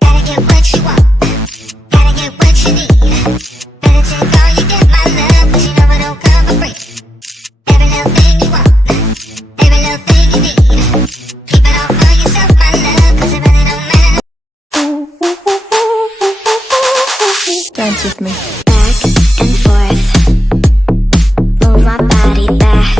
Gotta get what you want, gotta get what you need. Better take all you get, my love, 'cause you know it don't come for free. Every little thing you want, every little thing you need. Keep it all for yourself, my love, 'cause it really don't matter. Dance with me. Back and forth, move my body back